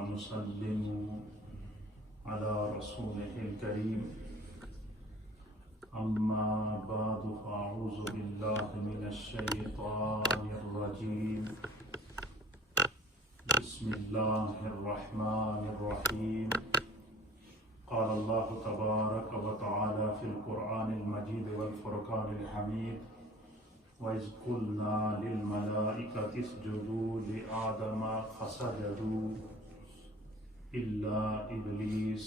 ونسلم على رسوله الكريم أما بعد فأعوذ بالله من الشيطان الرجيم بسم الله الرحمن الرحيم قال الله تبارك وتعالى في القرآن المجيد والفرقان الحميد وَإِذْ قُلْنَا لِلْمَلَائِكَةِ اسْجُدُوا لِآدَمَ فَسَجَدُوا إِلَّا إِبْلِيسَ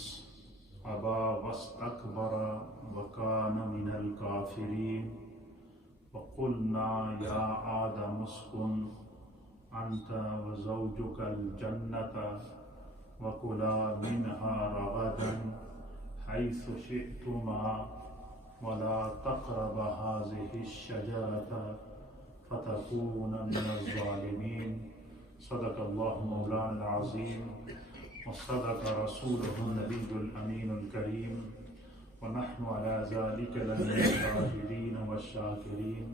أَبَى وَاسْتَكْبَرَ وَكَانَ مِنَ الْكَافِرِينَ وَقُلْنَا يَا آدَمُ اسْكُنْ أَنْتَ وَزَوْجُكَ الْجَنَّةَ وَكُلَا مِنْهَا رَغَدًا حَيْثُ شِئْتُمَا وَلَا تَقْرَبَا هَٰذِهِ الشَّجَرَةَ فَتَكُونَ مِنَ الظَّالِمِينَ صدق الله مولانا العظيم وصدق رسوله النبي الأمين الكريم ونحن على ذلك لمن الشاهدين والشاكرين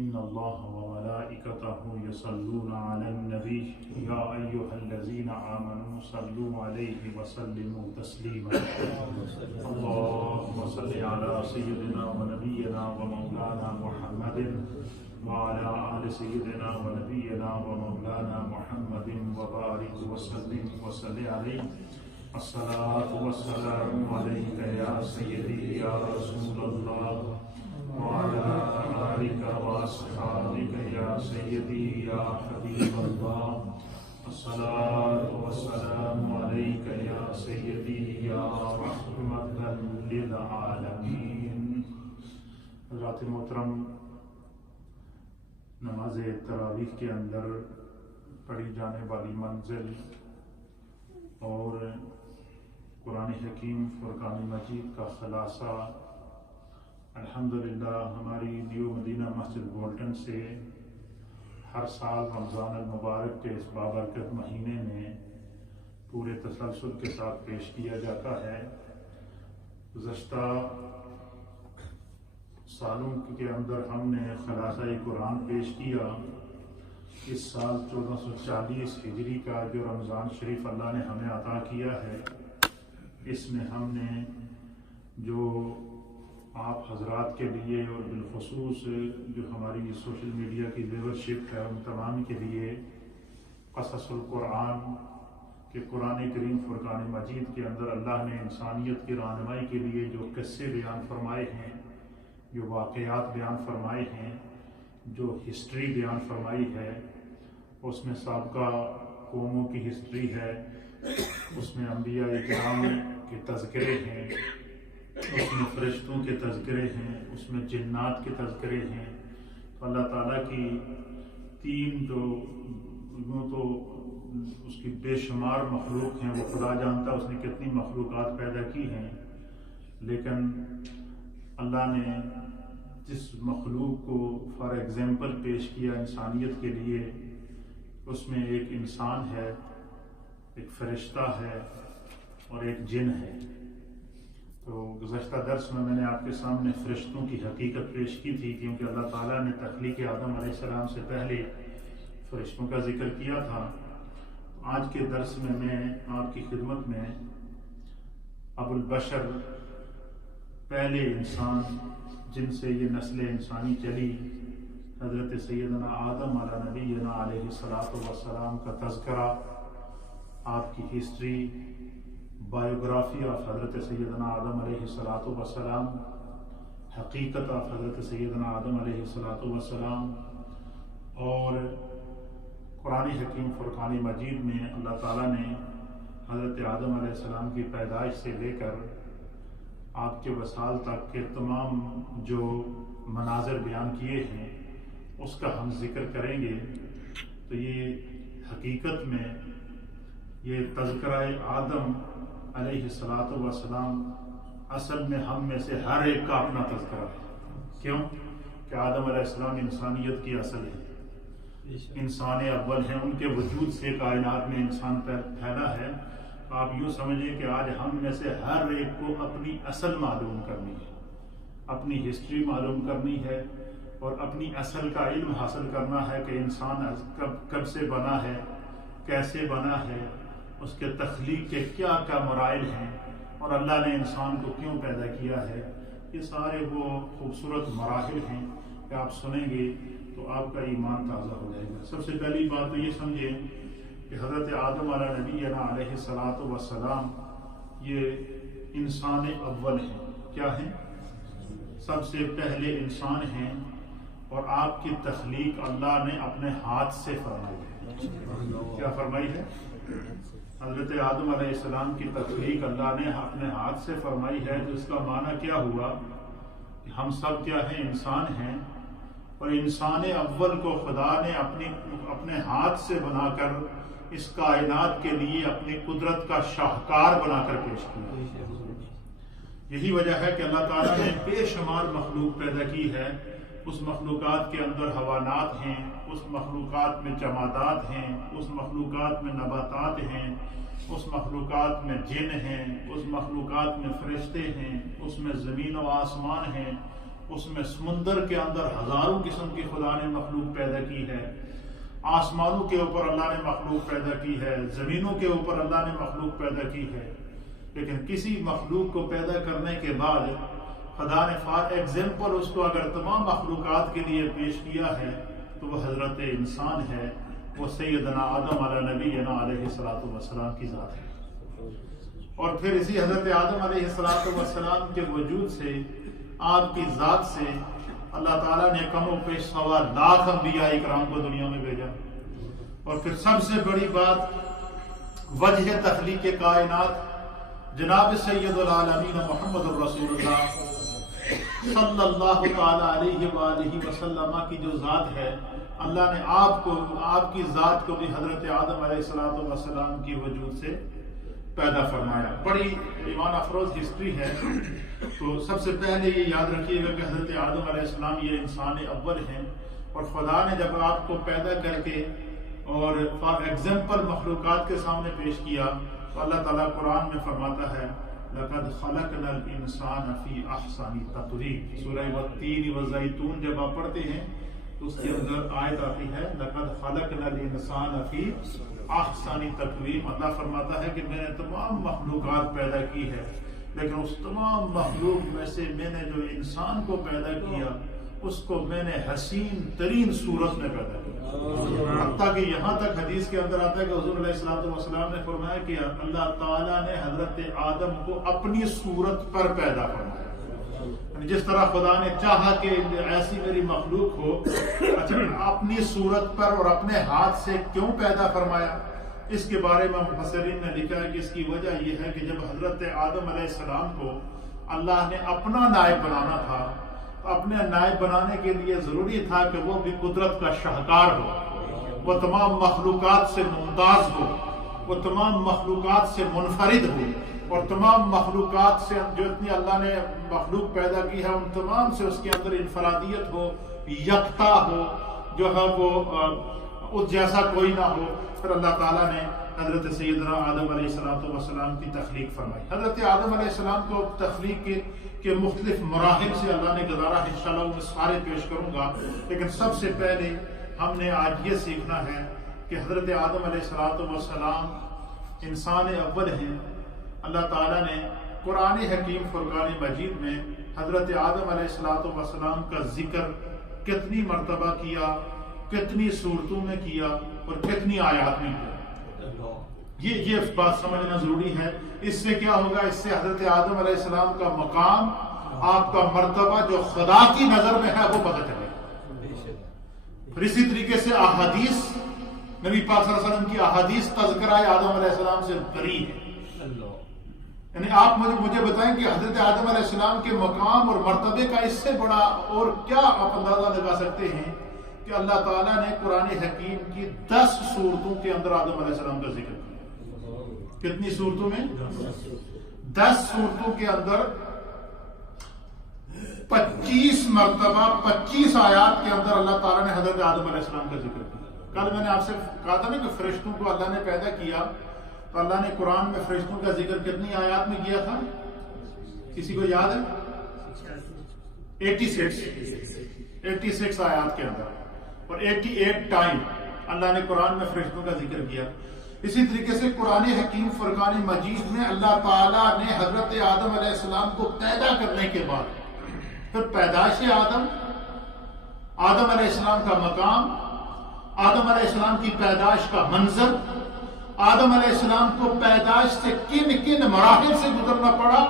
إن الله وملائكته يصلون على النبي يا أيها الذين آمنوا صلوا عليه وسلموا تسليما اللهم صل على سيدنا ونبينا ومولانا محمد وعلى آل سيدنا ونبينا ومولانا محمد وبارك وسلم عليه الصلاة والسلام عليك يا سيدي يا رسول الله وعلى آلك وأصحابك يا سيدي يا حبيب الله الصلاة والسلام عليك يا سيدي يا رحمة للعالمين حضرات محترم، نماز تراویح کے اندر پڑھی جانے والی منزل اور قرآن حکیم فرقان مجید کا خلاصہ الحمدللہ ہماری نیو مدینہ مسجد بولٹن سے ہر سال رمضان المبارک کے اس بابرکت مہینے میں پورے تسلسل کے ساتھ پیش کیا جاتا ہے۔ گزشتہ سالوں کے اندر ہم نے خلاصہ قرآن پیش کیا۔ اس سال 1440 ہجری کا جو رمضان شریف اللہ نے ہمیں عطا کیا ہے، اس میں ہم نے جو آپ حضرات کے لیے اور بالخصوص جو ہماری سوشل میڈیا کی ویورشپ ہے ان تمام کے لیے قصص القرآن کہ قرآن کریم فرقان مجید کے اندر اللہ نے انسانیت کی رہنمائی کے لیے جو قصے بیان فرمائے ہیں، جو واقعات بیان فرمائے ہیں، جو ہسٹری بیان فرمائی ہے، اس میں سابقہ قوموں کی ہسٹری ہے، اس میں انبیاء کرام کے تذکرے ہیں، اس میں فرشتوں کے تذکرے ہیں، اس میں جنات کے تذکرے ہیں۔ تو اللہ تعالیٰ کی تین جو تو اس کی بے شمار مخلوق ہیں، وہ خدا جانتا اس نے کتنی مخلوقات پیدا کی ہیں، لیکن اللہ نے جس مخلوق کو فار ایگزامپل پیش کیا انسانیت کے لیے، اس میں ایک انسان ہے، ایک فرشتہ ہے اور ایک جن ہے۔ تو گزشتہ درس میں نے آپ کے سامنے فرشتوں کی حقیقت پیش کی تھی، کیونکہ اللہ تعالیٰ نے تخلیق آدم علیہ السلام سے پہلے فرشتوں کا ذکر کیا تھا۔ آج کے درس میں آپ کی خدمت میں ابو البشر، پہلے انسان جن سے یہ نسل انسانی چلی، حضرت سیدنا آدم علیہ نبینا علیہ السلام کا تذکرہ، آپ کی ہسٹری، بایوگرافی آف حضرت سیدنا آدم علیہ السلام، حقیقت آف حضرت سیدنا آدم علیہ السلام، اور قرآن حکیم فرقان مجید میں اللہ تعالیٰ نے حضرت آدم علیہ السلام کی پیدائش سے لے کر آپ کے وصال تک کے تمام جو مناظر بیان کیے ہیں اس کا ہم ذکر کریں گے۔ تو یہ حقیقت میں یہ تذکرہ آدم علیہ السلام اصل میں ہم میں سے ہر ایک کا اپنا تذکرہ ہے۔ کیوں کہ آدم علیہ السلام انسانیت کی اصل ہے، انسان اول ہیں، ان کے وجود سے کائنات میں انسان پھیلا ہے۔ آپ یوں سمجھیں کہ آج ہم میں سے ہر ایک کو اپنی اصل معلوم کرنی ہے، اپنی ہسٹری معلوم کرنی ہے، اور اپنی اصل کا علم حاصل کرنا ہے کہ انسان کب سے بنا ہے، کیسے بنا ہے، اس کے تخلیق کے کیا کیا مراحل ہیں، اور اللہ نے انسان کو کیوں پیدا کیا ہے. یہ سارے وہ خوبصورت مراحل ہیں کہ آپ سنیں گے تو آپ کا ایمان تازہ ہو جائے گا. سب سے پہلی بات تو یہ سمجھیں کہ حضرت آدم علیہ نبینا علیہ الصلاۃ والسلام یہ انسان اول ہیں. کیا ہیں؟ سب سے پہلے انسان ہیں، اور آپ کی تخلیق اللہ نے اپنے ہاتھ سے فرمائی ہے. کیا فرمائی ہے؟ حضرت آدم علیہ السلام کی تخلیق اللہ نے اپنے ہاتھ سے فرمائی ہے. تو اس کا معنی کیا ہوا کہ ہم سب کیا ہیں؟ انسان ہیں، اور انسان اول کو خدا نے اپنے ہاتھ سے بنا کر اس کائنات کے لیے اپنی قدرت کا شاہکار بنا کر پیش کیا. یہی وجہ ہے کہ اللہ تعالیٰ نے بے شمار مخلوق پیدا کی ہے. اس مخلوقات کے اندر حیوانات ہیں، اس مخلوقات میں جمادات ہیں، اس مخلوقات میں نباتات ہیں، اس مخلوقات میں جن ہیں، اس مخلوقات میں فرشتے ہیں، اس میں زمین و آسمان ہیں، اس میں سمندر کے اندر ہزاروں قسم کی خدا نے مخلوق پیدا کی ہے. آسمانوں کے اوپر اللہ نے مخلوق پیدا کی ہے، زمینوں کے اوپر اللہ نے مخلوق پیدا کی ہے. لیکن کسی مخلوق کو پیدا کرنے کے بعد خدا نے فار ایگزامپل اس کو اگر تمام مخلوقات کے لیے پیش کیا ہے تو وہ حضرت انسان ہے. وہ سیدنا آدم علیہ نبینا علیہ الصلاۃ والسلام کی ذات ہے. اور پھر اسی حضرت آدم علیہ الصلاۃ والسلام کے وجود سے، آپ کی ذات سے اللہ تعالیٰ نے کم و بیش 1.25 لاکھ انبیاء اکرام کو دنیا میں بھیجا. اور پھر سب سے بڑی بات وجہ تخلیق کائنات جناب سید العالمین محمد الرسول اللہ صلی اللہ تعالی علیہ وآلہ وسلم کی جو ذات ہے، اللہ نے آپ کی ذات کو بھی حضرت آدم علیہ الصلوۃ والسلام کی وجود سے پیدا فرمایا. بڑی ایمان افروز ہسٹری ہے. تو سب سے پہلے یہ یاد رکھیے گا کہ حضرت آدم علیہ السلام یہ انسان اول ہیں، اور خدا نے جب آپ کو پیدا کر کے اور فار ایگزامپل مخلوقات کے سامنے پیش کیا تو اللہ تعالیٰ قرآن میں فرماتا ہے لَقَدْ خَلَقْنَا الْإِنسَانَ فِي أَحْسَنِ تَقْوِيمٍ. سورہ والتین والزیتون جب آپ پڑھتے ہیں تو اس کے اندر آیت آتی ہے لَقَدْ خَلَقْنَا الْإِنسَانَ فِي أَحْسَنِ تَقْوِيمٍ. اللہ فرماتا ہے کہ میں نے تمام مخلوقات پیدا کی ہے، لیکن اس تمام مخلوق میں سے میں نے جو انسان کو پیدا کیا اس کو میں نے حسین ترین صورت میں پیدا کیا. حتیٰ کہ یہاں تک حدیث کے اندر آتا ہے کہ حضور علیہ الصلوۃ والسلام نے فرمایا کہ اللہ تعالیٰ نے حضرت آدم کو اپنی صورت پر پیدا فرمایا. جس طرح خدا نے چاہا کہ ایسی میری مخلوق ہو، اپنی صورت پر اور اپنے ہاتھ سے کیوں پیدا فرمایا؟ اس کے بارے میں مفسرین نے لکھا ہے کہ اس کی وجہ یہ ہے کہ جب حضرت آدم علیہ السلام کو اللہ نے اپنا نائب بنانا تھا، اپنے نائب بنانے کے لیے ضروری تھا کہ وہ بھی قدرت کا شاہکار ہو، وہ تمام مخلوقات سے ممتاز ہو، وہ تمام مخلوقات سے منفرد ہو، اور تمام مخلوقات سے جو اتنی اللہ نے مخلوق پیدا کی ہے ان تمام سے اس کے اندر انفرادیت ہو، یکتا ہو، جو ہے وہ اس جیسا کوئی نہ ہو. پھر اللہ تعالیٰ نے حضرت سیدنا آدم علیہ السلام کی تخلیق فرمائی. حضرت آدم علیہ السلام کو تخلیق کے مختلف مراحل سے اللہ نے گزارا ہے، انشاءاللہ میں سارے پیش کروں گا. لیکن سب سے پہلے ہم نے آج یہ سیکھنا ہے کہ حضرت آدم علیہ السلام انسان اول ہیں. اللہ تعالیٰ نے قرآن حکیم فرقان مجید میں حضرت آدم علیہ السلام کا ذکر کتنی مرتبہ کیا، کتنی صورتوں میں کیا اور کتنی آیات میں کیا. یہ بات سمجھنا ضروری ہے. اس سے کیا ہوگا؟ اس سے حضرت آدم علیہ السلام کا مقام، آپ کا مرتبہ جو خدا کی نظر میں ہے وہ پتہ چلے گا. پھر اسی طریقے سے احادیث، نبی پاک صلی اللہ علیہ وسلم کی احادیث تذکرہ آدم علیہ السلام سے بری ہے. یعنی آپ مجھے بتائیں کہ حضرت آدم علیہ السلام کے مقام اور مرتبے کا اس سے بڑا اور کیا آپ اندازہ لگا سکتے ہیں کہ اللہ تعالیٰ نے قرآن حکیم کی 10 صورتوں کے اندر آدم علیہ السلام کا ذکر کیا. کتنی صورتوں میں؟ 10 صورتوں کے اندر 25 مرتبہ 25 آیات کے اندر اللہ تعالیٰ نے حضرت آدم علیہ السلام کا ذکر کیا. کل میں نے آپ سے کہا تھا نا کہ فرشتوں کو اللہ نے پیدا کیا تو اللہ نے قرآن میں فرشتوں کا ذکر کتنی آیات میں کیا تھا؟ کسی کو یاد ہے؟ 86 86 آیات کے اندر، اور 88 ٹائم اللہ نے قرآن میں فرشتوں کا ذکر کیا۔ اسی طریقے سے قرآن حکیم فرقان مجید میں اللہ تعالیٰ نے حضرت آدم علیہ السلام کو پیدا کرنے کے بعد پھر پیدائش آدم علیہ السلام کا مقام، آدم علیہ السلام کی پیدائش کا منظر، آدم علیہ السلام کو پیدائش سے کن کن مراحل سے گزرنا پڑا،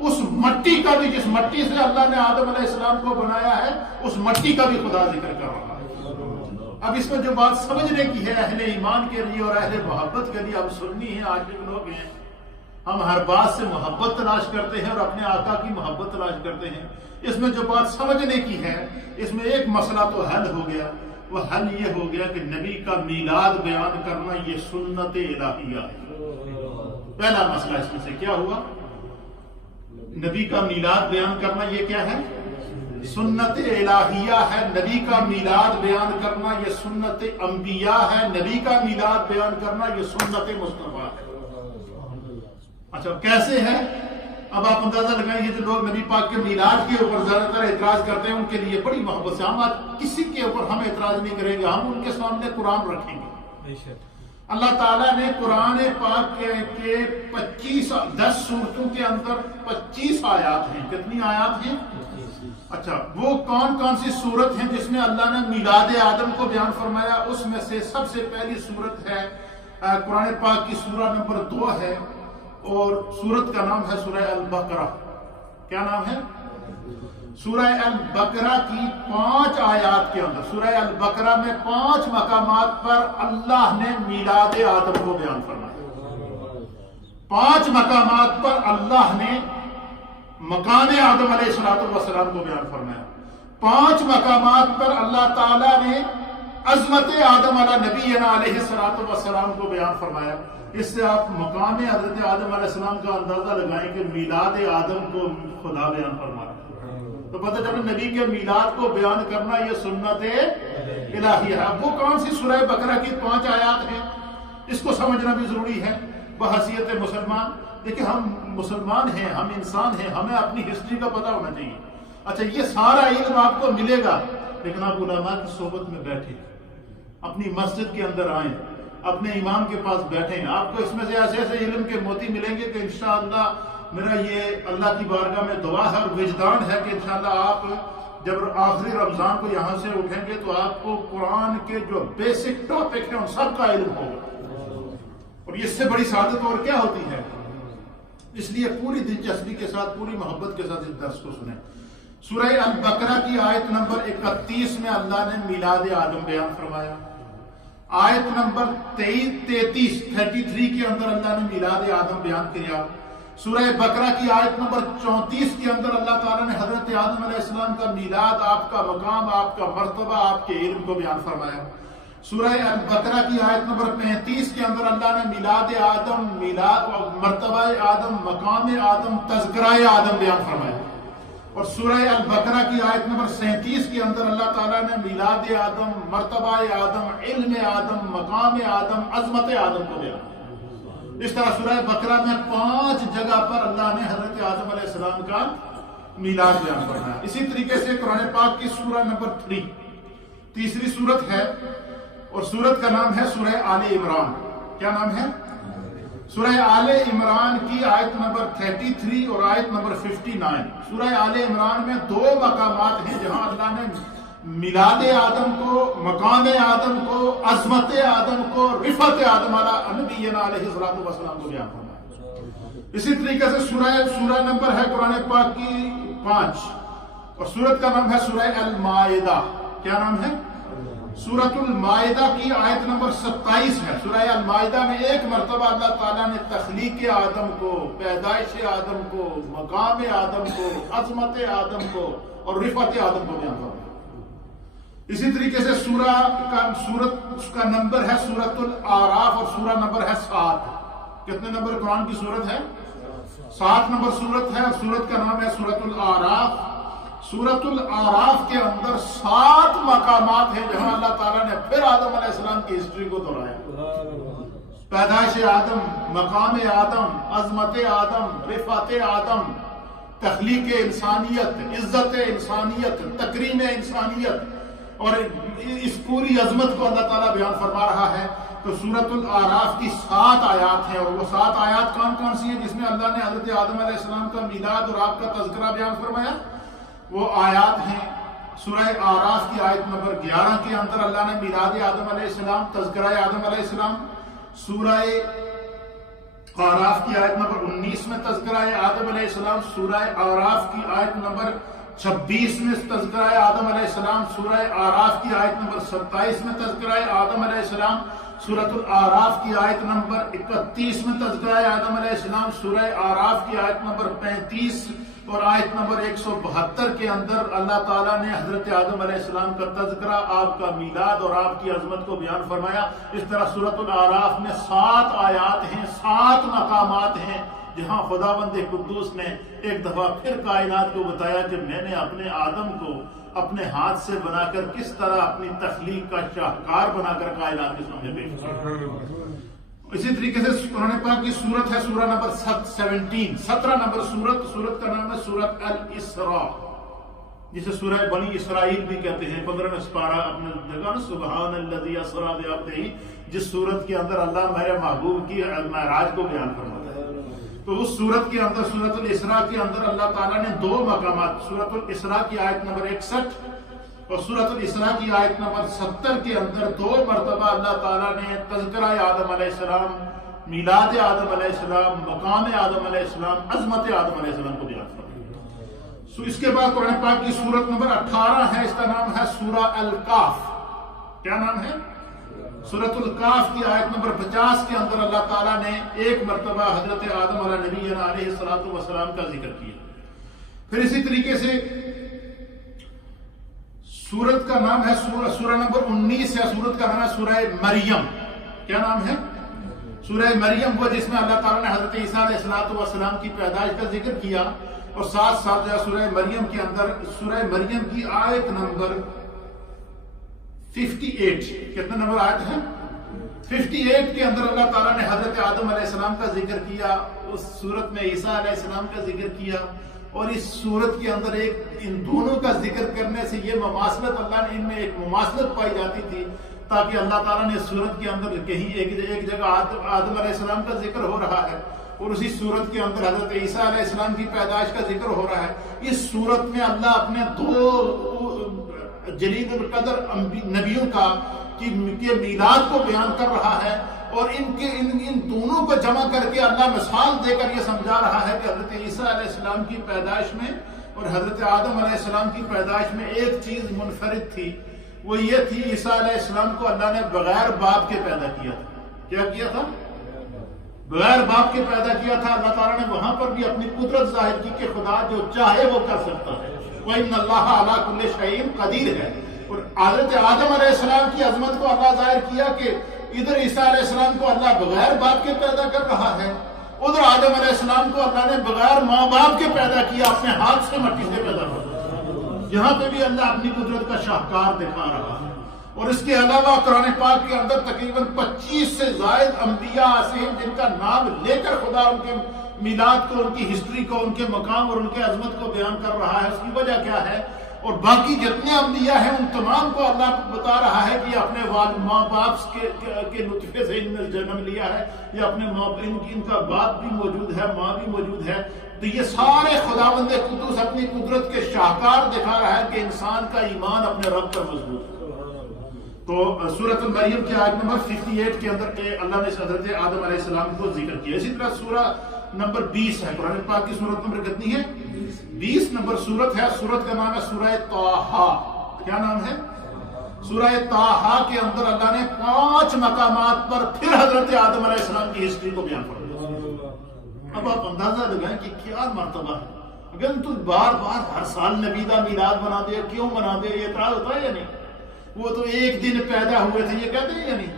اس مٹی کا بھی، جس مٹی سے اللہ نے آدم علیہ السلام کو بنایا ہے، اس مٹی کا بھی خدا ذکر کر رہا ہے۔ اب اس میں جو بات سمجھنے کی ہے اہل ایمان کے لیے اور اہل محبت کے لیے، ہم سنی ہیں، عاشق لوگ ہیں، ہم ہر بات سے محبت تلاش کرتے ہیں اور اپنے آقا کی محبت تلاش کرتے ہیں۔ اس میں جو بات سمجھنے کی ہے، اس میں ایک مسئلہ تو حل ہو گیا، وہ حل یہ ہو گیا کہ نبی کا میلاد بیان کرنا یہ سنت الہیہ ہے۔ پہلا مسئلہ اس میں سے کیا ہوا؟ نبی کا میلاد بیان کرنا یہ کیا ہے؟ سنت الہیہ ہے۔ نبی کا میلاد بیان کرنا یہ سنت انبیاء ہے۔ نبی کا میلاد بیان کرنا یہ سنت مصطفیٰ ہے۔ اچھا کیسے ہے؟ اب آپ اندازہ لگائیں، جو لوگ نبی پاک کے میلاد کے اوپر زیادہ تر اعتراض کرتے ہیں ان کے لیے بڑی محبت سے، ہم آج کسی کے اوپر ہم اعتراض نہیں کریں گے، ہم ان کے سامنے قرآن رکھیں گے۔ اللہ تعالیٰ نے قرآن پاک کے 10 سورتوں کے اندر 25 آیات ہیں۔ کتنی آیات ہیں؟ اچھا، وہ کون کون سی سورت ہیں جس میں اللہ نے میلاد آدم کو بیان فرمایا؟ اس میں سے سب سے پہلی سورت ہے قرآن پاک کی سورہ نمبر 2 ہے، اور سورت کا نام ہے سورہ البقرہ۔ کیا نام ہے؟ سورہ البقرہ کی 5 آیات کے اندر، سورہ البقرہ میں 5 مقامات پر اللہ نے میلاد آدم کو بیان فرمایا۔ 5 مقامات پر اللہ نے مقام آدم علیہ السلام کو بیان فرمایا۔ 5 مقامات پر اللہ تعالیٰ نے عظمت آدم علی نبینا علیہ السلام کو بیان فرمایا۔ اس سے آپ مقام حضرت آدم علیہ السلام کا اندازہ لگائیں کہ میلاد آدم کو خدا بیان فرمایا، تو پتہ چلا نبی کے میلاد کو بیان کرنا یہ سنت الہیہ ہے۔ اب وہ کون سی سورہ بقرہ کی 5 آیات ہیں، اس کو سمجھنا بھی ضروری ہے بحیثیت مسلمان۔ دیکھیں ہم مسلمان ہیں، ہم انسان ہیں، ہمیں اپنی ہسٹری کا پتہ ہونا چاہیے۔ اچھا یہ سارا علم آپ کو ملے گا، لیکن آپ علماء کی صحبت میں بیٹھیں، اپنی مسجد کے اندر آئیں، اپنے امام کے پاس بیٹھیں، آپ کو اس میں سے ایسے ایسے علم کے موتی ملیں گے کہ انشاءاللہ میرا یہ اللہ کی بارگاہ میں دعا ہے اور وجدان ہے کہ انشاءاللہ آپ جب آخری رمضان کو یہاں سے اٹھیں گے تو آپ کو قرآن کے جو بیسک ٹاپک ہیں ان سب کا علم ہوگا، اور اس سے بڑی سعادت اور کیا ہوتی ہے۔ اس لیے پوری دلچسپی کے ساتھ، پوری محبت کے ساتھ اس درس کو سنیں۔ سورہ البقرہ کی آیت نمبر 31 میں اللہ نے میلاد آدم بیان فرمایا۔ آیت نمبر 33 کے اندر اللہ نے میلاد آدم بیان کیا۔ سورہ بقرہ کی آیت نمبر 34 کے اندر اللہ تعالیٰ نے حضرت آدم علیہ السلام کا میلاد، آپ کا مقام، آپ کا مرتبہ، آپ کے علم کو بیان فرمایا۔ سورہ البقرہ کی آیت نمبر 35 کے اندر اللہ نے میلاد آدم، مرتبہ آدم، مقام آدم، تذکرہ آدم بیان فرمایا۔ اور سورہ البقرہ کی آیت نمبر 37 کے اندر اللہ تعالیٰ نے میلاد آدم، مرتبہ آدم، علم آدم، مقام آدم، عظمت آدم کو بیان فرمایا۔ اس طرح سورہ بقرہ میں 5 جگہ پر اللہ نے حضرت آدم علیہ السلام کا میلاد بیان فرمایا۔ اسی طریقے سے قرآن پاک کی سورہ نمبر 3 تیسری سورت ہے، اور سورت کا نام ہے سورہ آل عمران۔ کیا نام ہے؟ سورہ آل عمران کی آیت نمبر 33 اور آیت نمبر 59۔ سورہ آل عمران میں 2 مقامات ہیں جہاں اللہ نے میلاد آدم کو، مقام آدم کو، عظمت آدم کو، رفعت آدم علی نبینا علیہ السلام کو بیان فرمایا۔ اسی طریقے سے سورہ نمبر ہے قرآن پاک کی 5، اور سورت کا نام ہے سورہ المائدہ۔ کیا نام ہے؟ سورۃ المائدہ کی آیت نمبر 27 ہے۔ سورہ المائدہ میں 1 مرتبہ اللہ تعالیٰ نے تخلیق آدم کو، پیدائش آدم کو، مقام آدم کو، عظمت آدم کو اور رفعت آدم کو بیان فرمایا۔ اسی طریقے سے سورت کا نمبر ہے سورۃ الاعراف، اور سورہ نمبر ہے 7۔ کتنے نمبر قرآن کی سورت ہے؟ 7 نمبر سورت ہے، اور سورت کا نام ہے سورۃ الاعراف۔ سورۃ الاعراف کے اندر 7 مقامات ہیں جہاں اللہ تعالیٰ نے پھر آدم علیہ السلام کی ہسٹری کو دہرایا۔ پیدائش آدم، مقام آدم، عظمت آدم، رفعت آدم، تخلیق انسانیت، عزت انسانیت، تکریم انسانیت اور اس پوری عظمت کو اللہ تعالیٰ بیان فرما رہا ہے۔ تو سورۃ الاعراف کی 7 آیات ہیں، اور وہ 7 آیات کون کون سی ہیں جس میں اللہ نے حضرت آدم علیہ السلام کا میلاد اور آپ کا تذکرہ بیان فرمایا؟ وہ آیات ہیں سورہ اعراف کی آیت نمبر 11 کے اندر اللہ نے میلاد آدم علیہ السلام، تذکرہ آدم علیہ السلام، سورہ اعراف کی آیت نمبر 19 میں تذکرہ آدم علیہ السلام، سورہ اعراف کی آیت نمبر 26 میں تذکرہ آدم علیہ السلام، سورہ اعراف کی آیت نمبر 27 میں تذکرہ آدم علیہ السلام، سورۃ الاعراف کی آیت نمبر 31 میں تذکرہ آدم علیہ السلام، سورہ اعراف کی آیت نمبر 35 اور آیت نمبر 172 کے اندر اللہ تعالیٰ نے حضرت آدم علیہ السلام کا تذکرہ، آپ کا میلاد اور آپ کی عظمت کو بیان فرمایا۔ اس طرح سورۃ الاعراف میں 7 آیات ہیں، 7 مقامات ہیں جہاں خداوند قدوس نے ایک دفعہ پھر کائنات کو بتایا کہ میں نے اپنے آدم کو اپنے ہاتھ سے بنا کر کس طرح اپنی تخلیق کا شاہکار بنا کر کائنات کے سامنے پیش کیا۔ اسی طریقے سے قرآن پاک کی سورت ہے سورہ نمبر 17 نمبر سورت کا نام ہے سورت الاسراء، جسے سورہ بنی اسرائیل بھی کہتے ہیں۔ 15 سپارہ اپنے جگہ سبحان الذی اسریٰ بعبدہ، جس سورت کے اندر اللہ میرے محبوب کی معراج کو بیان فرماتا ہے۔ تو اس سورت کے اندر، سورت الاسراء کے اندر اللہ تعالیٰ نے 2 مقامات، سورت الاسراء کی آیت نمبر 61 اور سورۃ الاسراء کی آیت نمبر 70 کے اندر 2 مرتبہ اللہ تعالیٰ نے تذکرہ آدم علیہ السلام، میلاد آدم علیہ السلام، مقام آدم علیہ السلام، عظمت آدم علیہ السلام کو بیان فرمایا۔ اس کے بعد قرآن پاک کی سورت نمبر 18 ہے، اس کا نام ہے سورہ الکاف۔ کیا نام ہے؟ سورۃ الکاف کی آیت نمبر 50 کے اندر اللہ تعالیٰ نے ایک مرتبہ حضرت آدم علیہ نبینا علیہ السلام کا ذکر کیا۔ پھر اسی طریقے سے سورت کا نام ہے سورہ نمبر 19 ہے، سورت کا نام ہے سورہ مریم۔ کیا نام ہے؟ سورہ مریم، وہ جس میں اللہ تعالیٰ نے حضرت عیسیٰ علیہ السلام کی پیدائش کا ذکر کیا، اور ساتھ ساتھ سورہ مریم کے اندر سورہ مریم کی آیت نمبر 58، کتنا نمبر آیت ہے؟ 58 کے اندر اللہ تعالیٰ نے حضرت آدم علیہ السلام کا ذکر کیا، اس سورت میں عیسیٰ علیہ السلام کا ذکر کیا، اور اس سورت کے اندر ان دونوں کا ذکر کرنے سے یہ مماثلت، اللہ نے ان میں ایک مماثلت پائی جاتی تھی، تاکہ اللہ تعالیٰ نے سورت کے اندر کہیں ایک جگہ آدم علیہ السلام کا ذکر ہو رہا ہے اور اسی سورت کے اندر حضرت عیسیٰ علیہ السلام کی پیدائش کا ذکر ہو رہا ہے۔ اس سورت میں اللہ اپنے 2 جلیل القدر نبیوں کا کے میلاد کو بیان کر رہا ہے، اور ان دونوں کو جمع کر کے اللہ مثال دے کر یہ سمجھا رہا ہے کہ حضرت عیسیٰ علیہ السلام کی پیدائش میں اور حضرت آدم علیہ السلام کی پیدائش میں ایک چیز منفرد تھی، وہ یہ تھی عیسیٰ علیہ السلام کو اللہ نے بغیر باپ کے پیدا کیا تھا۔ کیا کیا تھا؟ بغیر باپ کے پیدا کیا تھا۔ اللہ تعالیٰ نے وہاں پر بھی اپنی قدرت ظاہر کی کہ خدا جو چاہے وہ کر سکتا ہے، وَإِنَّ اللَّهَ عَلَىٰ كُلِّ شَيْءٍ قَدِيرٌ ہے۔ اور حضرت آدم علیہ السلام کی عظمت کو اللہ ظاہر کیا کہ ادھر عیسیٰ علیہ السلام کو اللہ بغیر باپ کے پیدا کر رہا ہے، ادھر آدم علیہ السلام کو اللہ نے بغیر ماں باپ کے پیدا کیا، اپنے ہاتھ سے مٹی سے پیدا کیا۔ یہاں پہ بھی اللہ اپنی قدرت کا شاہکار دکھا رہا ہے۔ اور اس کے علاوہ قرآن پاک کے اندر تقریباً 25 سے زائد انبیاء ایسے ہیں جن کا نام لے کر خدا ان کے میلاد کو، ان کی ہسٹری کو، ان کے مقام اور ان کے عظمت کو بیان کر رہا ہے۔ اس کی وجہ کیا ہے؟ اور باقی جتنے انبیاء ہیں ان تمام کو اللہ بتا رہا ہے کہ اپنے ماں باپ کے نطفے سے ان نے جنم لیا ہے، یا اپنے ان کا باپ بھی موجود ہے، ماں بھی موجود ہے۔ تو یہ سارے خداوند قدوس اپنی قدرت کے شاہکار دکھا رہا ہے کہ انسان کا ایمان اپنے رب پر مضبوط ہے۔ تو سورۃ المریم کی آیت نمبر 58 کے اندر اللہ نے حضرت آدم علیہ السلام کو ذکر کیا۔ اسی طرح سورہ نمبر 20 ہے، قرآن پاک کی سورت نمبر کتنی ہے؟ 20 نمبر سورت ہے۔ سورت کا نام ہے سورہ طٰہٰ۔ کیا نام ہے؟ سورہ طٰہٰ کے اندر اللہ نے 5 مقامات پر پھر حضرت آدم علیہ السلام کی ہسٹری کو بیان فرمایا۔ اب آپ اندازہ لگائیں کہ کیا مرتبہ ہے۔ اگر تو بار بار ہر سال نبی کا میلاد بنا دے، کیوں بنا دے؟ یہ اعتراض ہوتا ہے یا نہیں؟ وہ تو ایک دن پیدا ہوئے تھے، یہ کہتے ہیں یا نہیں؟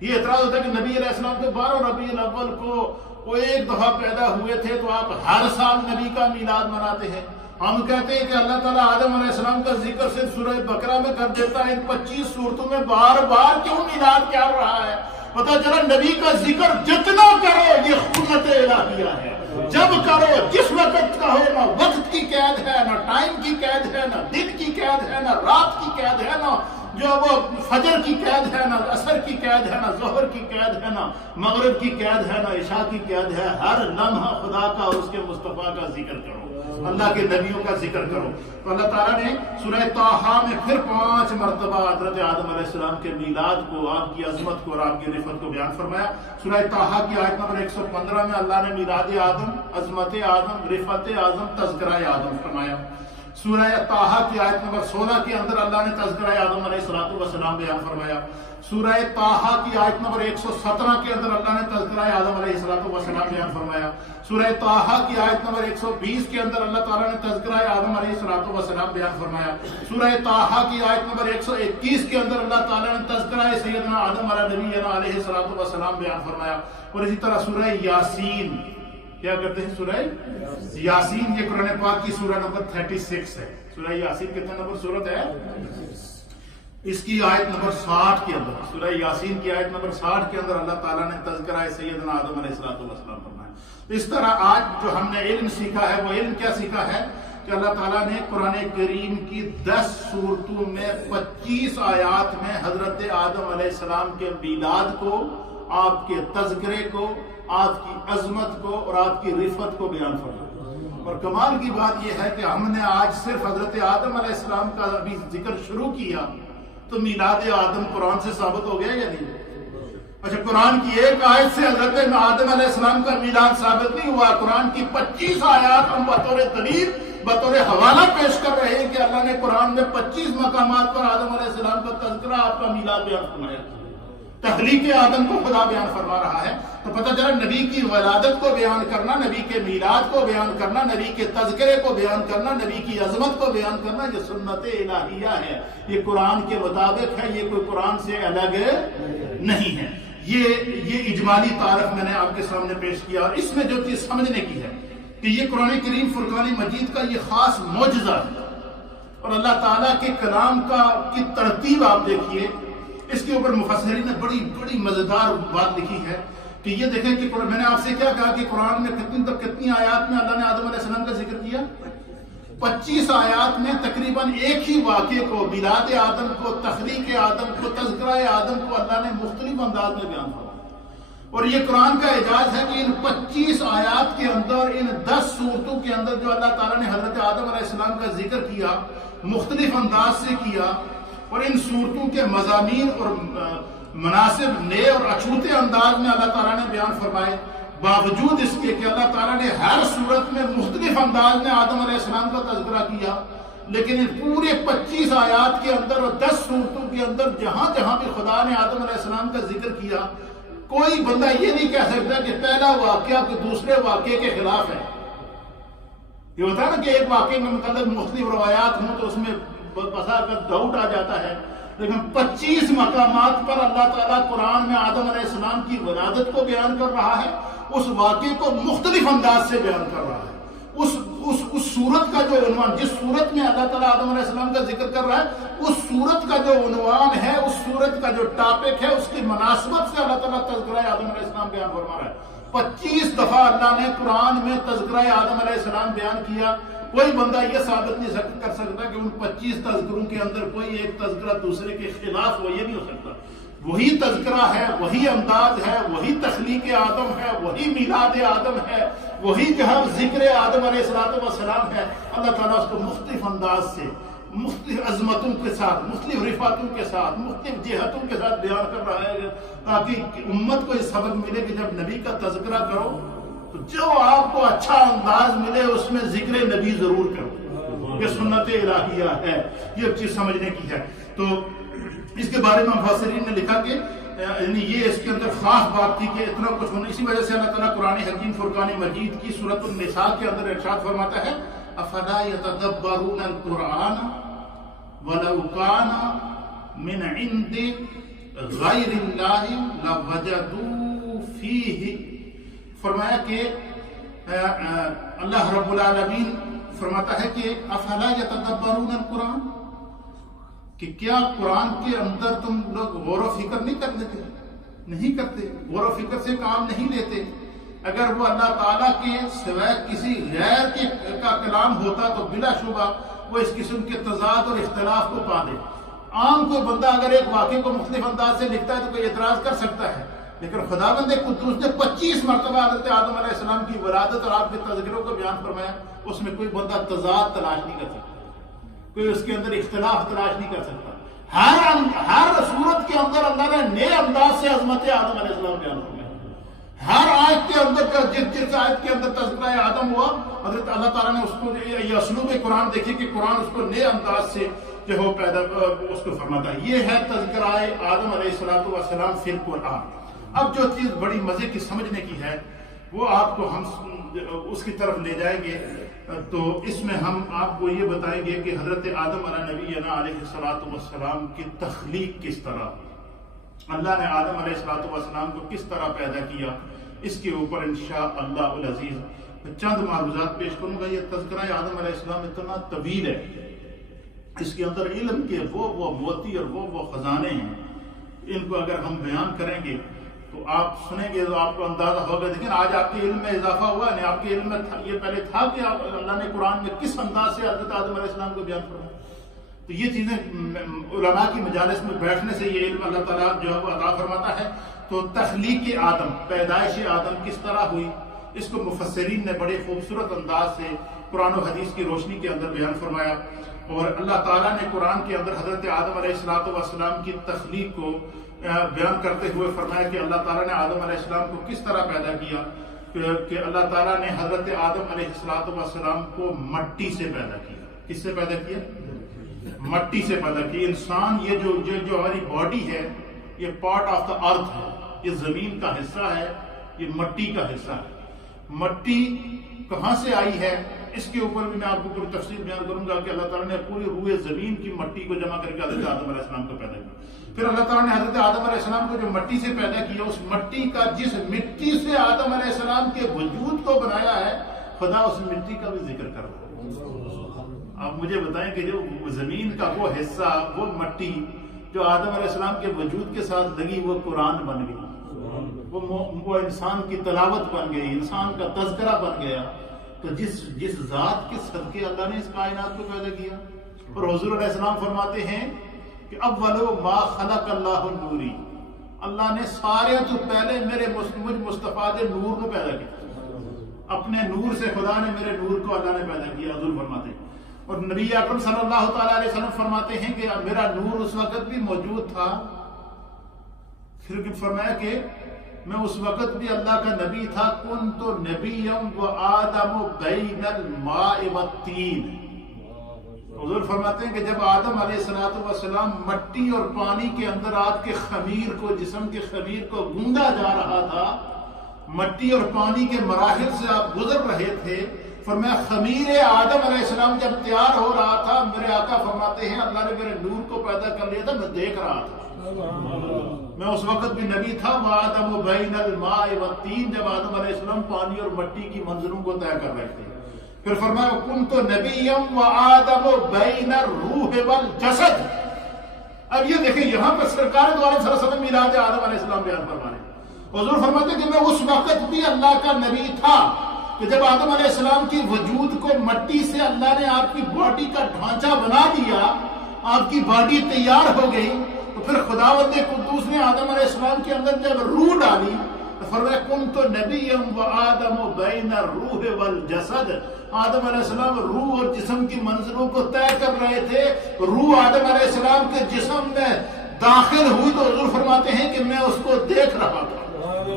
یہ اعتراض ہوتا ہے کہ نبی علیہ السلام کے 12 ربیع الاول کو وہ ایک دفعہ پیدا ہوئے تھے، تو آپ ہر سال نبی کا میلاد مناتے ہیں۔ ہم کہتے ہیں کہ اللہ تعالیٰ آدم علیہ السلام کا ذکر صرف سورہ بقرہ میں کر دیتا ہے، ان 25 سورتوں میں بار بار کیوں میلاد کر رہا ہے؟ پتہ چلا نبی کا ذکر جتنا کرو یہ سنت الہیہ ہے، جب کرو، جس وقت کہو، نہ وقت کی قید ہے، نہ ٹائم کی قید ہے، نہ دن کی قید ہے، نہ رات کی قید ہے، نہ جو وہ فجر کی قید ہے، نہ عصر کی قید ہے، نہ ظہر کی قید ہے، نہ مغرب کی قید ہے، نہ عشاء کی قید ہے. ہر لمحہ خدا کا اور اس کے مصطفیٰ کا ذکر کرو، اللہ کے نبیوں کا ذکر کرو. تو اللہ تعالیٰ نے سورہ طٰہٰ میں پھر 5 مرتبہ حضرت آدم علیہ السلام کے میلاد کو، آپ کی عظمت کو اور آپ کی رفعت کو بیان فرمایا. سورہ طٰہٰ کی آیت نمبر 115 میں اللہ نے میلاد آدم، عظمت آدم، رفعت آدم، تذکرہ آدم فرمایا. سورہ طٰہٰ کی آیت نمبر 16 کے اندر اللہ نے تذکرہ آدم علیہ السلام بیان فرمایا. سورہ طٰہٰ کی آیت نمبر 117 کے اندر اللہ نے تذکرہ آدم علیہ السلام بیان فرمایا. سورہ طٰہٰ کی آیت نمبر 120 کے اندر اللہ تعالیٰ نے تذکرہ آدم علیہ السلام بیان فرمایا. سورہ طٰہٰ کی آیت نمبر 121 کے اندر اللہ تعالیٰ نے تذکرہ سیدنا آدم علیہ السلام بیان فرمایا. اور اسی طرح سورہ یاسین، کیا کرتے ہیں سورہ یاسین، یہ قرآن پاک کی سورہ نمبر 36 ہے. سورہ یاسین کتنا نمبر سورت ہے؟ اس کی آیت نمبر 60 کے اندر، سورہ یاسین کی آیت نمبر 60 کے اندر اللہ تعالیٰ نے تذکرہ سیدنا آدم علیہ السلام فرمایا. اس طرح آج جو ہم نے علم سیکھا ہے، وہ علم کیا سیکھا ہے کہ اللہ تعالیٰ نے قرآن کریم کی 10 سورتوں میں 25 آیات میں حضرت آدم علیہ السلام کے میلاد کو، آپ کے تذکرے کو، آپ کی عظمت کو اور آپ کی رفعت کو بیان فرمایا. اور کمال کی بات یہ ہے کہ ہم نے آج صرف حضرت آدم علیہ السلام کا ابھی ذکر شروع کیا تو میلاد آدم قرآن سے ثابت ہو گیا یا نہیں؟ اچھا، قرآن کی ایک آیت سے حضرت آدم علیہ السلام کا میلاد ثابت نہیں ہوا. قرآن کی 25 آیات ہم بطور دلیل، بطور حوالہ پیش کر رہے ہیں کہ اللہ نے قرآن میں 25 مقامات پر آدم علیہ السلام کا تذکرہ، آپ کا میلاد بیان فرمایا. تخلیق آدم کو خدا بیان فرما رہا ہے. تو پتہ چلا نبی کی ولادت کو بیان کرنا، نبی کے میلاد کو بیان کرنا، نبی کے تذکرے کو بیان کرنا، نبی کی عظمت کو بیان کرنا، یہ سنت الہیہ ہے، یہ قرآن کے مطابق ہے، یہ کوئی قرآن سے الگ نہیں ہے. یہ اجمالی تعارف میں نے آپ کے سامنے پیش کیا. اور اس میں جو چیز سمجھنے کی ہے کہ یہ قرآن کریم فرقان مجید کا یہ خاص معجزہ ہے. اور اللہ تعالیٰ کے کلام کی ترتیب آپ دیکھیے، اس کے اوپر مفسرین نے بڑی مزیدار بات لکھی ہے کہ یہ دیکھیں کہ میں نے آپ سے کیا کہا کہ قرآن میں کتنی آیات میں اللہ نے آدم علیہ السلام کا ذکر کیا؟ 25 آیات میں تقریباً ایک ہی واقعے کو، میلاد آدم کو، تخلیق آدم کو، تذکرہ آدم کو اللہ نے مختلف انداز میں بیان کیا. اور یہ قرآن کا اعجاز ہے کہ ان 25 آیات کے اندر، ان 10 سورتوں کے اندر جو اللہ تعالیٰ نے حضرت آدم علیہ السلام کا ذکر کیا، مختلف انداز سے کیا. اور ان صورتوں کے مضامین اور مناسب نئے اور اچھوتے انداز میں اللہ تعالیٰ نے بیان فرمائے. باوجود اس کے کہ اللہ تعالیٰ نے ہر صورت میں مختلف انداز میں آدم علیہ السلام کا تذکرہ کیا، لیکن ان پورے 25 آیات کے اندر اور 10 صورتوں کے اندر جہاں جہاں بھی خدا نے آدم علیہ السلام کا ذکر کیا، کوئی بندہ یہ نہیں کہہ سکتا کہ پہلا واقعہ کہ دوسرے واقعے کے خلاف ہے. یہ ہوتا ہے نا کہ ایک واقعے میں متعلق مختلف روایات ہوں تو اس میں بسا کر ڈاؤٹ آ جاتا ہے، لیکن 25 مقامات پر اللہ تعالیٰ قرآن میں آدم علیہ السلام کی ولادت کو بیان کر رہا ہے، اس واقعے کو مختلف انداز سے بیان کر رہا ہے. اس صورت کا جو عنوان، جس صورت میں اللہ تعالیٰ آدم علیہ السلام کا ذکر کر رہا ہے، اس صورت کا جو عنوان ہے، اس صورت کا جو ٹاپک ہے، اس کی مناسبت سے اللہ تعالیٰ تذکرہ آدم علیہ السلام بیان فرما رہا ہے. 25 دفعہ اللہ نے قرآن میں تذکرہ آدم علیہ السلام بیان کیا. کوئی بندہ یہ ثابت نہیں کر سکتا کہ ان 25 تذکروں کے اندر کوئی ایک تذکرہ دوسرے کے خلاف ہو. یہ نہیں ہو سکتا. وہی تذکرہ ہے، وہی انداز ہے، وہی تخلیق آدم ہے، وہی میلاد آدم ہے، وہی جہاں ذکر آدم علیہ السلام ہے. اللہ تعالیٰ اس کو مختلف انداز سے، مختلف عظمتوں کے ساتھ، مختلف رفعتوں کے ساتھ، مختلف جہتوں کے ساتھ بیان کر رہا ہے تاکہ امت کو یہ سبق ملے کہ جب نبی کا تذکرہ کرو تو جو آپ کو اچھا انداز ملے اس میں ذکر نبی ضرور کرو. یہ سنت الہیہ ہے، یہ چیز سمجھنے کی ہے. تو اس کے بارے میں مفسرین نے لکھا کہ یعنی یہ اس کے اندر خاص بات تھی کہ اتنا کچھ ہونا. اسی وجہ سے اللہ تعالیٰ قرآن حکیم فرقان مجید کی سورۃ النساء کے اندر ارشاد فرماتا ہے افلا يتدبرون القرآن ولو كان من عند غیر اللہ لوجدوا فیہ. فرمایا کہ اللہ رب العالمین فرماتا ہے کہ افلا يتدبرون القرآن، کہ کیا قرآن کے اندر تم لوگ غور و فکر نہیں کرتے؟ نہیں کرتے، غور و فکر سے کام نہیں لیتے. اگر وہ اللہ تعالیٰ کے سوائے کسی غیر کا کلام ہوتا تو بلا شبہ وہ اس قسم کے تضاد اور اختلاف کو پا دے۔ عام کوئی بندہ اگر ایک واقعے کو مختلف انداز سے لکھتا ہے تو کوئی اعتراض کر سکتا ہے، لیکن خداوند قدوس نے 25 مرتبہ حضرت آدم علیہ السلام کی ولادت اور آپ کے تذکروں کو بیان فرمایا، اس میں کوئی بندہ تضاد تلاش نہیں کر سکتا، کوئی اس کے اندر اختلاف تلاش نہیں کر سکتا۔ ہر صورت کے اندر اللہ نے نئے انداز سے عظمت آدم علیہ السلام بیان فرمایا۔ ہر آیت کے اندر جس آیت کے اندر تذکرہ آدم ہوا، حضرت اللہ تعالیٰ نے اس کو یہ اسلوب قرآن دیکھیں کہ قرآن اس کو نئے انداز سے جو ہو پیدا اس کو فرماتا ہے۔ یہ ہے تذکرہ آدم علیہ السلام فی القرآن۔ اب جو چیز بڑی مزے کی سمجھنے کی ہے وہ آپ کو ہم اس کی طرف لے جائیں گے، تو اس میں ہم آپ کو یہ بتائیں گے کہ حضرت آدم علیہ نبینا علیہ السلام کی تخلیق کس طرح، اللہ نے آدم علیہ السلام کو کس طرح پیدا کیا، اس کے اوپر انشاءاللہ العزیز چند معروضات پیش کروں گا۔ یہ تذکرہ آدم علیہ السلام اتنا طویل ہے، اس کے اندر علم کے وہ موتی اور وہ خزانے ہیں، ان کو اگر ہم بیان کریں گے تو آپ سنیں گے تو آپ کو اندازہ ہوگا۔ لیکن آج آپ کے علم میں اضافہ ہوا نہیں، آپ کے علم میں یہ پہلے تھا کہ اللہ نے قرآن میں کس انداز سے حضرت آدم علیہ السلام کو بیان فرمایا۔ تو یہ چیزیں علماء کی مجالس میں بیٹھنے سے یہ علم اللہ تعالیٰ جو ہے وہ عطا فرماتا ہے۔ تو تخلیق آدم، پیدائش آدم کس طرح ہوئی، اس کو مفسرین نے بڑے خوبصورت انداز سے قرآن و حدیث کی روشنی کے اندر بیان فرمایا، اور اللہ تعالیٰ نے قرآن کے اندر حضرت آدم علیہ السلام کی تخلیق کو بیان کرتے ہوئے فرمایا کہ اللہ تعالیٰ نے آدم علیہ السلام کو کس طرح پیدا کیا، کہ اللہ تعالیٰ نے حضرت آدم علیہ السلام کو مٹی سے پیدا کیا۔ کس سے پیدا کیا؟ مٹی سے پیدا کیا۔ انسان یہ جو ہماری باڈی ہے یہ پارٹ آف دا ارتھ ہے، یہ زمین کا حصہ ہے، یہ مٹی کا حصہ ہے۔ مٹی کہاں سے آئی ہے اس کے اوپر بھی میں آپ کو پوری تفصیل بیان کروں گا کہ اللہ تعالیٰ نے پوری روئے زمین کی مٹی کو جمع کر کے حضرت آدم علیہ السلام کو پیدا کیا۔ پھر اللہ تعالیٰ نے حضرت آدم علیہ السلام کو جو مٹی سے پیدا کیا، اس مٹی کا جس مٹی سے آدم علیہ السلام کے وجود کو بنایا ہے، خدا اس مٹی کا بھی ذکر کر رہا ہے۔ آپ مجھے بتائیں کہ جو زمین کا وہ حصہ، وہ مٹی جو آدم علیہ السلام کے وجود کے ساتھ لگی، وہ قرآن بن گئی، وہ انسان کی تلاوت بن گئی، انسان کا تذکرہ بن گیا۔ تو جس ذات کے صدقے اللہ نے اس کائنات کو پیدا کیا، اور حضور علیہ السلام فرماتے ہیں کہ اول ما خلق اللہ نوری، اللہ نے سارے تو پہلے مجھ مصطفیٰ دے نور کو پیدا کیا، اپنے نور سے خدا نے میرے نور کو اللہ نے پیدا کیا، حضور فرماتے ہیں۔ اور نبی اکرم صلی اللہ تعالیٰ علیہ وسلم فرماتے ہیں کہ میرا نور اس وقت بھی موجود تھا، پھر فرمایا کہ میں اس وقت بھی اللہ کا نبی تھا، کنت نبیا وآدم بین الماء والطین۔ حضور فرماتے ہیں کہ جب آدم علیہ السلام مٹی اور پانی کے اندر آپ کے خمیر کو، جسم کے خمیر کو گوندا جا رہا تھا، مٹی اور پانی کے مراحل سے آپ گزر رہے تھے، فرمایا خمیر آدم علیہ السلام جب تیار ہو رہا تھا، میرے آقا فرماتے ہیں اللہ نے میرے نور کو پیدا کر لیا تھا، میں دیکھ رہا تھا، میں اس وقت بھی نبی تھا۔ وآدم بین الماء والطین، جب آدم علیہ السلام پانی اور مٹی کی منظروں کو طے کر رہے تھے۔ پھر فرمایا کنت نبیا وآدم بین الروح والجسد۔ اب یہ دیکھیں یہاں پر سرکار دو عالم صلی اللہ علیہ وسلم میلاد آدم علیہ السلام بیان فرمانے، حضور فرماتے ہیں کہ میں اس وقت بھی اللہ کا نبی تھا کہ جب آدم علیہ السلام کی وجود کو مٹی سے اللہ نے آپ کی باڈی کا ڈھانچہ بنا دیا، آپ کی باڈی تیار ہو گئی، تو پھر خداوند قدوس نے آدم علیہ السلام کے اندر جب روح ڈالی تو فرمایا کنت نبیا وآدم بین الروح والجسد۔ آدم علیہ السلام روح اور جسم کی منزلوں کو طے کر رہے تھے، روح آدم علیہ السلام کے جسم میں داخل ہوئی تو حضور فرماتے ہیں کہ میں اس کو دیکھ رہا تھا۔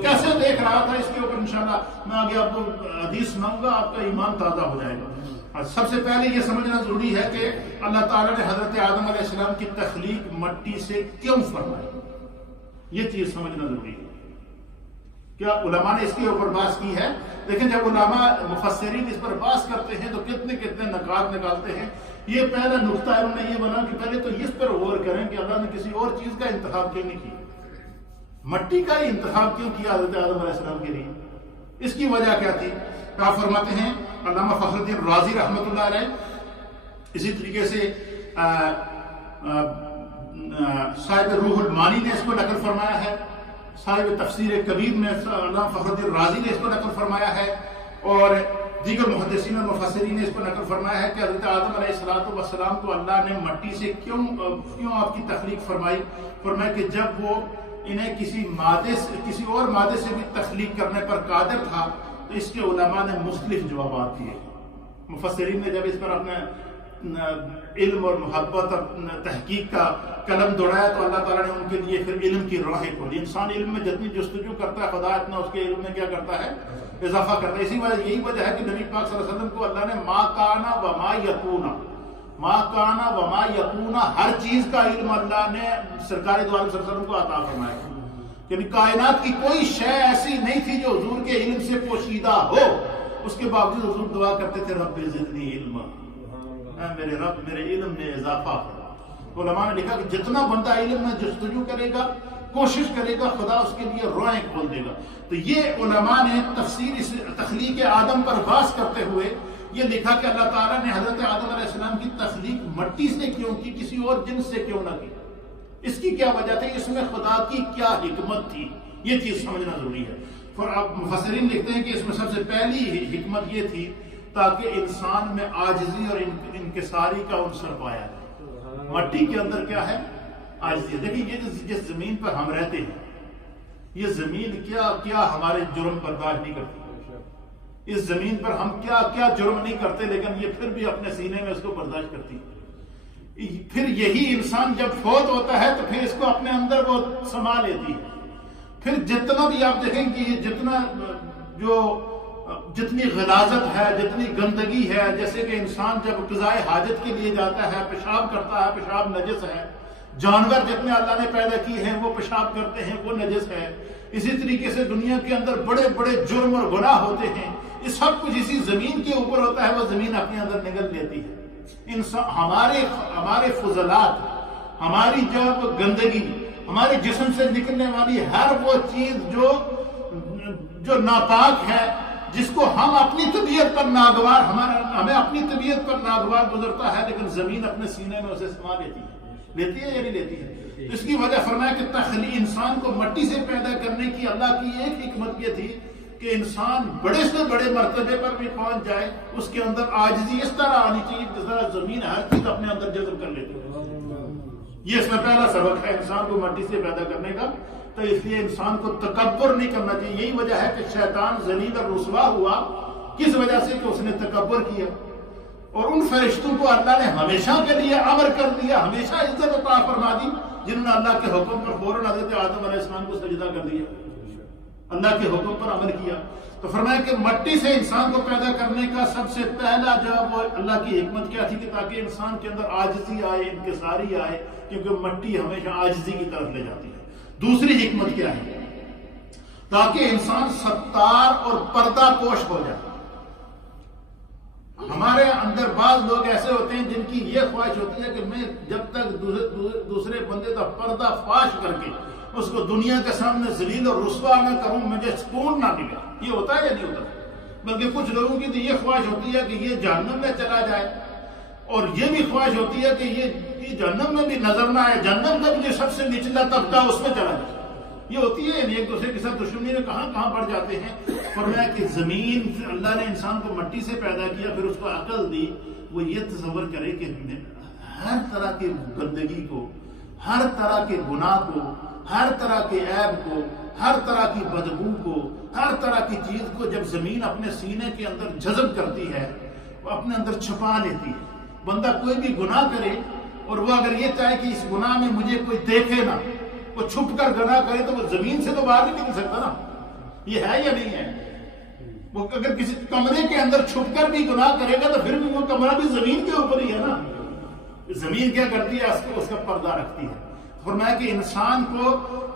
کیسے دیکھ رہا تھا اس کے اوپر انشاءاللہ میں آگے آپ کو حدیث سناؤں گا، آپ کا ایمان تازہ ہو جائے گا۔ سب سے پہلے یہ سمجھنا ضروری ہے کہ اللہ تعالیٰ نے حضرت آدم علیہ السلام کی تخلیق مٹی سے کیوں فرمائی، یہ چیز سمجھنا ضروری ہے۔ کیا علماء نے اس کے اوپر بحث کی ہے؟ لیکن جب علماء مفسرین اس پر بحث کرتے ہیں تو کتنے نکات نکالتے ہیں۔ یہ پہلا نقطہ انہوں نے یہ بنا کہ پہلے تو اس پر غور کریں کہ اللہ نے کسی اور چیز کا انتخاب کیوں نہیں کیا، مٹی کا ہی انتخاب کیوں کیا حضرت آدم علیہ السلام کے لیے، اس کی وجہ کیا تھی؟ کیا فرماتے ہیں علامہ فخر الدین رازی رحمۃ اللہ علیہ، اسی طریقے سے صاحب روح المانی نے اس کو نقل فرمایا ہے، صاحب تفسیر کبیر میں علامہ فخر الدین رازی نے اس کو نقل فرمایا ہے، اور دیگر محدثین اور مفسرین نے اس کو نقل فرمایا ہے کہ حضرت آدم علیہ السلام کو اللہ نے مٹی سے کیوں آپ کی تخلیق فرمائی؟ فرمایا کہ جب وہ انہیں کسی اور مادے سے بھی تخلیق کرنے پر قادر تھا، تو اس کے علماء نے مختلف جوابات دیے۔ مفسرین نے جب اس پر اپنا علم اور محبت اور تحقیق کا قلم دوڑایا تو اللہ تعالیٰ نے ان کے لیے پھر علم کی راہیں کھولی۔ انسان علم میں جتنی جستجو کرتا ہے، خدا اتنا اس کے علم میں کیا کرتا ہے؟ اضافہ کرتا ہے۔ یہی وجہ ہے کہ نبی پاک صلی اللہ علیہ وسلم کو اللہ نے ما کانا وما یکونا ہر چیز کا علم اللہ نے سرکار دو عالم صلی اللہ علیہ وسلم کو عطا فرمایا۔ یعنی کائنات کی کوئی شے ایسی نہیں تھی جو حضور کے علم سے پوشیدہ ہو، اس کے باوجود حضور دعا کرتے تھے رب زدنی علما، میرے رب میرے علم میں اضافہ کرو۔ علماء نے لکھا کہ جتنا بندہ علم میں جستجو کرے گا، کوشش کرے گا، خدا اس کے لیے راہیں کھول دے گا۔ تو یہ علماء نے تخلیق آدم پر بحث کرتے ہوئے یہ لکھا کہ اللہ تعالیٰ نے حضرت آدم علیہ السلام کی تخلیق مٹی سے کیوں کی، کسی اور جنس سے کیوں نہ کی؟ اس کی کیا وجہ تھی؟ اس میں خدا کی کیا حکمت تھی؟ یہ چیز سمجھنا ضروری ہے۔ اور اب مفسرین لکھتے ہیں کہ اس میں سب سے پہلی حکمت یہ تھی تاکہ انسان میں عاجزی اور انکساری کا عنصر پایا جائے۔ مٹی کے اندر کیا ہے؟ عاجزی۔ دیکھیں یہ جس زمین پر ہم رہتے ہیں، یہ زمین کیا ہمارے جرم برداشت نہیں کرتی؟ اس زمین پر ہم کیا جرم نہیں کرتے، لیکن یہ پھر بھی اپنے سینے میں اس کو برداشت کرتی ہے۔ پھر یہی انسان جب فوت ہوتا ہے تو پھر اس کو اپنے اندر وہ سما لیتی ہے۔ پھر جتنا بھی آپ دیکھیں کہ جتنی غلاظت ہے، جتنی گندگی ہے، جیسے کہ انسان جب قضائے حاجت کے لیے جاتا ہے، پیشاب کرتا ہے، پیشاب نجس ہے۔ جانور جتنے اللہ نے پیدا کیے ہیں وہ پیشاب کرتے ہیں، وہ نجس ہے۔ اسی طریقے سے دنیا کے اندر بڑے بڑے جرم اور گناہ ہوتے ہیں، یہ سب کچھ اسی زمین کے اوپر ہوتا ہے، وہ زمین اپنے اندر نگل لیتی ہے۔ ہمارے فضلات، ہماری جب گندگی، ہمارے جسم سے نکلنے والی ہر وہ چیز جو ناپاک ہے، جس کو ہم اپنی طبیعت پر ناگوار، ہمیں اپنی طبیعت پر ناگوار گزرتا ہے، لیکن زمین اپنے سینے میں اسے سما لیتی ہے یا نہیں لیتی ہے؟ اس کی وجہ فرمایا کہ تخلیق انسان کو مٹی سے پیدا کرنے کی اللہ کی ایک حکمت یہ تھی کہ انسان بڑے سے بڑے مرتبے پر بھی پہنچ جائے، اس کے اندر عاجزی اس طرح آنی چاہیے جس طرح زمین ہر چیز اپنے اندر جذب کر لیتی ہے۔ یہ اس میں پہلا سبق ہے انسان کو مٹی سے پیدا کرنے کا۔ تو اس لیے انسان کو تکبر نہیں کرنا چاہیے۔ یہی وجہ ہے کہ شیطان ذلیل اور رسوا ہوا، کس وجہ سے کہ اس نے تکبر کیا، اور ان فرشتوں کو اللہ نے ہمیشہ کے لیے امر کر دیا، ہمیشہ عزت عطا فرما دی، جنہوں نے اللہ کے حکم پر فوراً حضرت آدم علیہ السلام کو سجدہ کر دیا، اللہ کے حکم پر عمل کیا۔ تو فرمایا کہ مٹی سے انسان کو پیدا کرنے کا سب سے پہلا جواب وہ اللہ کی حکمت کیا تھی کہ تاکہ انسان کے اندر عاجزی آئے، انکساری آئے، کیونکہ مٹی ہمیشہ عاجزی کی طرف لے جاتی ہے۔ دوسری حکمت کیا ہے؟ تاکہ انسان ستار اور پردہ پوش ہو جائے۔ ہمارے اندر بعض لوگ ایسے ہوتے ہیں جن کی یہ خواہش ہوتی ہے کہ میں جب تک دوسرے بندے کا پردہ فاش کر کے اس کو دنیا کے سامنے ذلیل اور رسوا نہ کروں، مجھے سکون نہ ملے۔ یہ ہوتا ہے یا نہیں ہوتا؟ بلکہ کچھ لوگوں کی تو یہ خواہش ہوتی ہے کہ یہ جہنم میں چلا جائے، اور یہ بھی خواہش ہوتی ہے کہ یہ جہنم میں بھی نظر نہ آئے، جہنم کا بھی جو سب سے نچلا طبقہ اس میں چلا جائے۔ یہ ہوتی ہے، یعنی ایک دوسرے کے ساتھ دشمنی میں کہاں بڑھ جاتے ہیں۔ فرمایا کہ زمین، اللہ نے انسان کو مٹی سے پیدا کیا، پھر اس کو عقل دی، وہ یہ تصور کرے کہ ہر طرح کی گندگی کو، ہر طرح کے گناہ کو، ہر طرح کے عیب کو، ہر طرح کی بدبو کو، ہر طرح کی چیز کو جب زمین اپنے سینے کے اندر جذب کرتی ہے، وہ اپنے اندر چھپا لیتی ہے۔ بندہ کوئی بھی گناہ کرے اور وہ اگر یہ چاہے کہ اس گناہ میں مجھے کوئی دیکھے نہ، وہ چھپ کر گناہ کرے، تو وہ زمین سے تو باہر نہیں نکل سکتا نا۔ یہ ہے یا نہیں ہے؟ وہ اگر کسی کمرے کے اندر چھپ کر بھی گناہ کرے گا تو پھر بھی وہ کمرہ بھی زمین کے اوپر ہی ہے نا۔ زمین کیا کرتی ہے؟ اس کا پردہ رکھتی ہے۔ فرمایا کہ انسان کو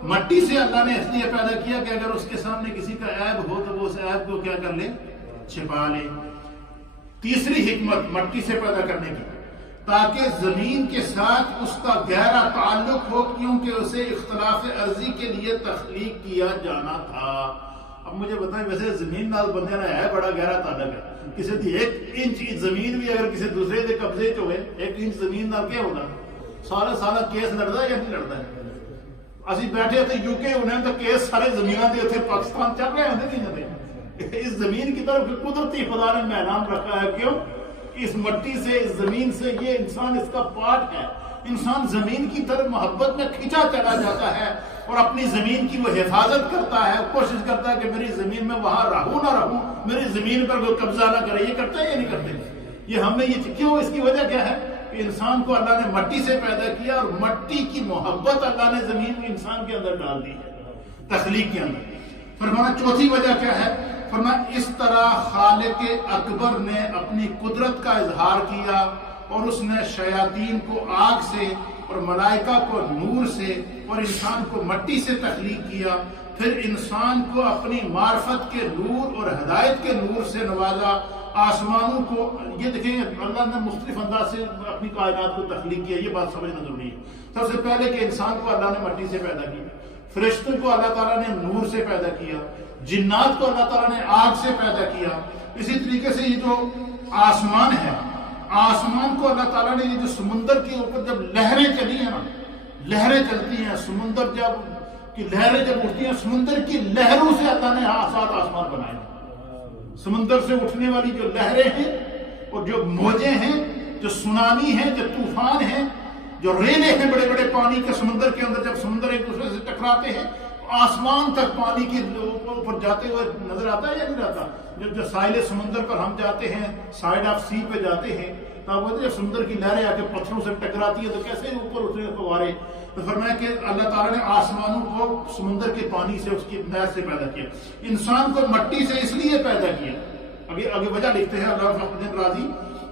مٹی سے اللہ نے اس لیے پیدا کیا کہ اگر اس کے سامنے کسی کا عیب ہو تو وہ اس عیب کو کیا کر لے؟ چھپا لے۔ تیسری حکمت مٹی سے پیدا کرنے کی، تاکہ زمین کے ساتھ اس کا گہرا تعلق ہو، کیونکہ اسے اختلاف عرضی کے لیے تخلیق کیا جانا تھا۔ اب مجھے بتائیں، ویسے زمین نال بندے نہ ہے بڑا گہرا تعلق ہے، کسی دی 1 انچ زمین بھی اگر کسی دوسرے کے قبضے چ ہوئے، 1 انچ زمین نال کیا ہوگا؟ سارا کیس لڑتا ہے یا نہیں لڑتا ہے؟ اسی بیٹھے تھے UK انہیں تو کیس سارے زمینوں کے اتنے پاکستان چل رہے ہوتے نہیں. اس زمین کی طرف قدرتی خدا نے میدان رکھا ہے. کیوں؟ اس مٹی سے، اس زمین سے، یہ انسان اس کا پارٹ ہے. انسان زمین کی طرف محبت میں کھینچا چلا جاتا ہے اور اپنی زمین کی وہ حفاظت کرتا ہے، کوشش کرتا ہے کہ میری زمین میں وہاں رہوں نہ رہوں، میری زمین پر کوئی قبضہ نہ کرے. یہ کرتا ہے یا نہیں کرتے؟ یہ ہم نے یہ کیوں؟ اس کی وجہ کیا ہے کہ انسان کو اللہ نے مٹی سے پیدا کیا اور مٹی کی محبت اللہ نے زمین میں انسان کے اندر ڈال دی ہے، تخلیق کے اندر. فرمایا چوتھی وجہ کیا ہے؟ فرمایا اس طرح خالق اکبر نے اپنی قدرت کا اظہار کیا اور اس نے شیاطین کو آگ سے اور ملائکہ کو نور سے اور انسان کو مٹی سے تخلیق کیا. پھر انسان کو اپنی معرفت کے نور اور ہدایت کے نور سے نوازا. آسمانوں کو، یہ دیکھیں اللہ نے مختلف انداز سے اپنی کائنات کو تخلیق کیا. یہ بات سمجھنا ضروری ہے. سب سے پہلے کہ انسان کو اللہ نے مٹی سے پیدا کیا، فرشتوں کو اللہ تعالیٰ نے نور سے پیدا کیا، جنات کو اللہ تعالیٰ نے آگ سے پیدا کیا. اسی طریقے سے یہ جو آسمان ہے، آسمان کو اللہ تعالیٰ نے، یہ جو سمندر کے اوپر جب لہریں چلی ہیں نا، لہریں چلتی ہیں، سمندر کی لہریں جب اٹھتی ہیں، سمندر کی لہروں سے اللہ نے سات آسمان بنائے. سمندر سے اٹھنے والی جو لہریں ہیں اور جو موجیں ہیں، جو سونامی ہیں، جو طوفان ہیں، جو ریلے ہیں بڑے بڑے پانی کے سمندر کے اندر، جب سمندر ایک دوسرے سے ٹکراتے ہیں آسمان تک پانی کے اوپر جاتے ہوئے نظر آتا ہے یا نہیں آتا؟ جو ساحل سمندر پر ہم جاتے ہیں، سائڈ آف سی پہ جاتے ہیں، تو آپ بولتے ہیں سمندر کی لہریں آ کے پتھروں سے ٹکراتی ہے تو کیسے اوپر اٹھے فوارے. تو فرمایا کہ اللہ تعالیٰ نے آسمانوں کو سمندر کے پانی سے، اس کی نہر سے پیدا کیا. انسان کو مٹی سے اس لیے پیدا کیا، آگے وجہ لکھتے ہیں اللہ فخر الدین رازی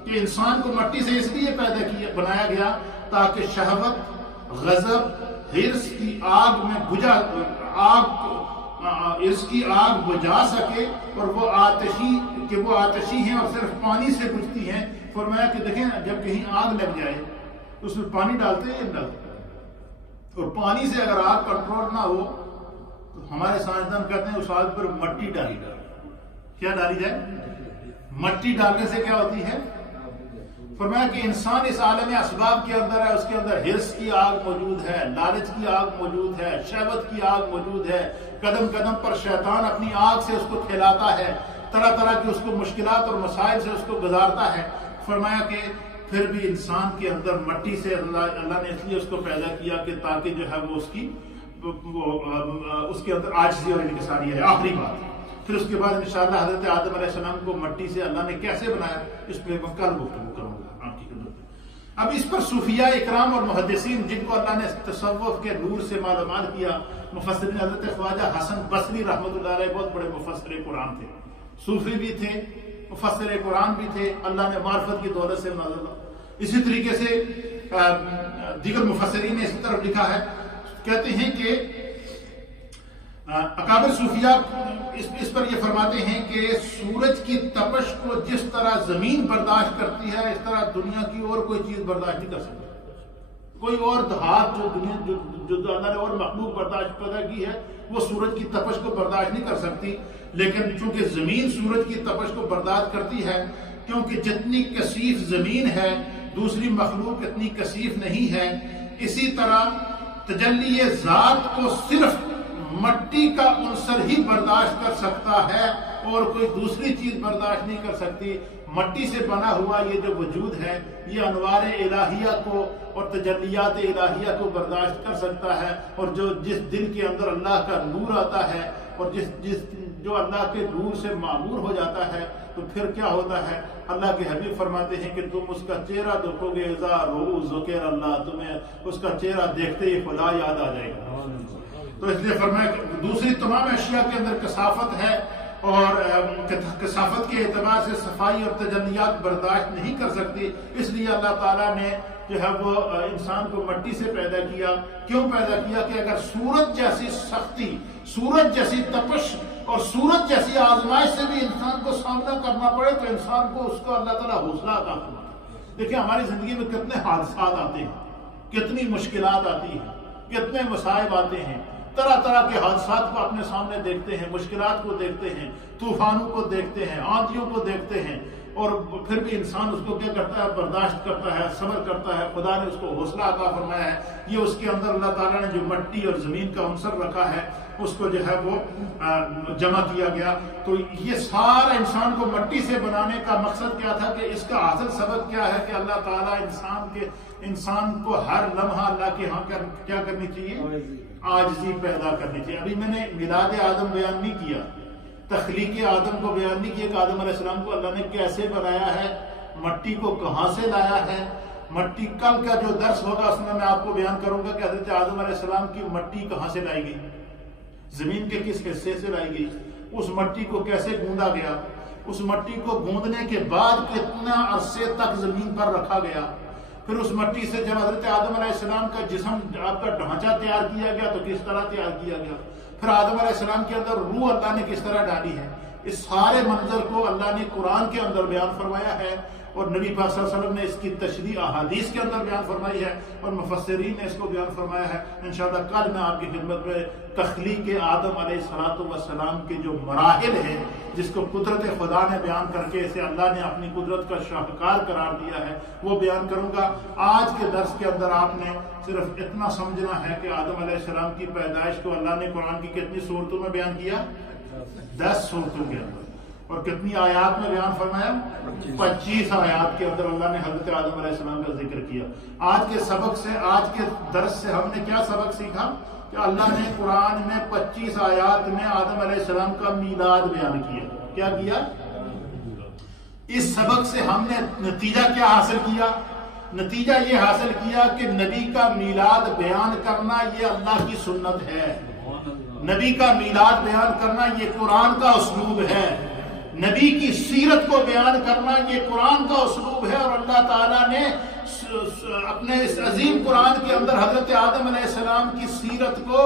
کہ انسان کو مٹی سے اس لیے پیدا کیا، بنایا گیا تاکہ شہوت، غضب، حرص کی آگ میں اس کی آگ بجھا سکے اور وہ آتشی ہیں اور صرف پانی سے بجھتی ہیں. فرمایا کہ دیکھیں جب کہیں آگ لگ جائے تو اس میں پانی ڈالتے ہیں یا ڈالتے ہیں، اور پانی سے اگر آگ کنٹرول نہ ہو تو ہمارے سائنسدان کہتے ہیں اس آگ پر مٹی ڈالی جائے. کیا ڈالی جائے؟ مٹی ڈالنے سے کیا ہوتی ہے؟ فرمایا کہ انسان اس عالم اسباب کے اندر ہے، اس کے اندر حرص کی آگ موجود ہے، لالچ کی آگ موجود ہے، شہوت کی آگ موجود ہے. قدم قدم پر شیطان اپنی آگ سے اس کو کھلاتا ہے، طرح طرح کی اس کو مشکلات اور مسائل سے اس کو گزارتا ہے. فرمایا کہ پھر بھی انسان کے اندر مٹی سے اللہ نے اس لیے اس کو پیدا کیا کہ تاکہ جو ہے وہ اس کے اندر عاجزی اور انکساری ہے. آخری بات پھر اس کے بعد انشاءاللہ حضرت آدم علیہ السلام کو مٹی سے اللہ نے کیسے بنایا اس پہ میں کل گفتگو کروں گا آپ کی خدمت میں. اب اس پر صوفیاء اکرام اور محدثین جن کو اللہ نے تصوف کے نور سے معلومات کیا، مفسرین حضرت خواجہ حسن بصری رحمۃ اللہ علیہ بہت بڑے مفسر قرآن تھے، صوفی بھی تھے، مفسر قرآن بھی تھے، اللہ نے معرفت کی دولت سے نوازا. اسی طریقے سے دیگر مفسرین نے اس طرف لکھا ہے، کہتے ہیں کہ اکابر صوفیاء اس پر یہ فرماتے ہیں کہ سورج کی تپش کو جس طرح زمین برداشت کرتی ہے، اس طرح دنیا کی اور کوئی چیز برداشت نہیں کر سکتی. کوئی اور دھات جو اللہ نے اور مخلوق برداشت پیدا کی ہے وہ سورج کی تپش کو برداشت نہیں کر سکتی. لیکن چونکہ زمین سورج کی تپش کو برداشت کرتی ہے، کیونکہ جتنی کثیف زمین ہے دوسری مخلوق اتنی کثیف نہیں ہے. اسی طرح تجلی ذات کو صرف مٹی کا عنصر ہی برداشت کر سکتا ہے اور کوئی دوسری چیز برداشت نہیں کر سکتی. مٹی سے بنا ہوا یہ جو وجود ہے یہ انوار الہیہ کو اور تجلیات الہیہ کو برداشت کر سکتا ہے، اور جس دل کے اندر اللہ کا نور آتا ہے اور جو اللہ کے نور سے معمور ہو جاتا ہے تو پھر کیا ہوتا ہے؟ اللہ کے حبیب فرماتے ہیں کہ تم اس کا چہرہ دیکھو گے، اذا رؤوا ذکر اللہ، تمہیں اس کا چہرہ دیکھتے ہی خدا یاد آ جائے گا. تو اس لیے فرمایا کہ دوسری تمام اشیاء کے اندر کثافت ہے اور کثافت کے اعتبار سے صفائی اور تجلیات برداشت نہیں کر سکتی. اس لیے اللہ تعالیٰ نے جو ہے وہ انسان کو مٹی سے پیدا کیا. کیوں پیدا کیا؟ کہ اگر سورج جیسی سختی، سورج جیسی تپش اور سورج جیسی آزمائش سے بھی انسان کو سامنا کرنا پڑے تو انسان کو اس کو اللہ تعالیٰ حوصلہ عطا فرمائے. دیکھیں ہماری زندگی میں کتنے حادثات آتے ہیں، کتنی مشکلات آتی ہیں، کتنے مصائب آتے ہیں، طرح طرح کے حادثات کو اپنے سامنے دیکھتے ہیں، مشکلات کو دیکھتے ہیں، طوفانوں کو دیکھتے ہیں، آندھیوں کو دیکھتے ہیں، اور پھر بھی انسان اس کو کیا کرتا ہے؟ برداشت کرتا ہے، صبر کرتا ہے۔ خدا نے اس کو حوصلہ عطا فرمایا ہے۔ یہ اس کے اندر اللہ تعالیٰ نے جو مٹی اور زمین کا عنصر رکھا ہے اس کو جو ہے وہ جمع کیا گیا۔ تو یہ سارا انسان کو مٹی سے بنانے کا مقصد کیا تھا کہ اس کا حاصل سبق کیا ہے کہ اللہ تعالیٰ انسان کو ہر لمحہ اللہ کے ہاں کیا کرنی چاہیے؟ عاجزی پیدا کرنی چاہیے۔ ابھی میں نے میلاد آدم بیان نہیں کیا، تخلیق آدم کو بیان نہیں کیا کہ آدم علیہ السلام کو اللہ نے کیسے بنایا ہے، مٹی کو کہاں سے لایا ہے۔ مٹی کل کا جو درس ہوگا اس میں آپ کو بیان کروں گا کہ حضرت آدم علیہ السلام کی مٹی کہاں سے لائی گئی، زمین کے کس حصے سے لائی گئی، اس مٹی کو کیسے گوندا گیا، اس مٹی کو گوندنے کے بعد کتنا عرصے تک زمین پر رکھا گیا، پھر اس مٹی سے جب حضرت آدم علیہ السلام کا جسم آپ کا ڈھانچہ تیار کیا گیا تو کس طرح تیار کیا گیا، پھر آدم علیہ السلام کے اندر روح اللہ نے کس طرح ڈالی ہے۔ اس سارے منظر کو اللہ نے قرآن کے اندر بیان فرمایا ہے، اور نبی پاک صلی اللہ علیہ وسلم نے اس کی تشریح احادیث کے اندر بیان فرمائی ہے، اور مفسرین نے اس کو بیان فرمایا ہے۔ انشاءاللہ کل میں آپ کی خدمت میں تخلیق آدم علیہ السلام کے جو مراحل ہیں، جس کو قدرت خدا نے بیان کر کے اسے اللہ نے اپنی قدرت کا شاہکار قرار دیا ہے، وہ بیان کروں گا۔ آج کے درس کے اندر آپ نے صرف اتنا سمجھنا ہے کہ آدم علیہ السلام کی پیدائش کو اللہ نے قرآن کی کتنی صورتوں میں بیان کیا؟ 10 صورتوں کے اندر، اور کتنی آیات میں بیان فرمایا؟ 25 آیات کے اندر اللہ نے حضرت آدم علیہ السلام کا ذکر کیا۔ آج کے سبق سے، آج کے درس سے ہم نے کیا سبق سیکھا؟ کہ اللہ نے قرآن میں 25 آیات میں آدم علیہ السلام کا میلاد بیان کیا۔ کیا کیا؟ اس سبق سے ہم نے نتیجہ کیا حاصل کیا؟ نتیجہ یہ حاصل کیا کہ نبی کا میلاد بیان کرنا یہ اللہ کی سنت ہے، نبی کا میلاد بیان کرنا یہ قرآن کا اسلوب ہے، نبی کی سیرت کو بیان کرنا یہ قرآن کا اسلوب ہے۔ اور اللہ تعالیٰ نے اپنے اس عظیم قرآن کے اندر حضرت آدم علیہ السلام کی سیرت کو،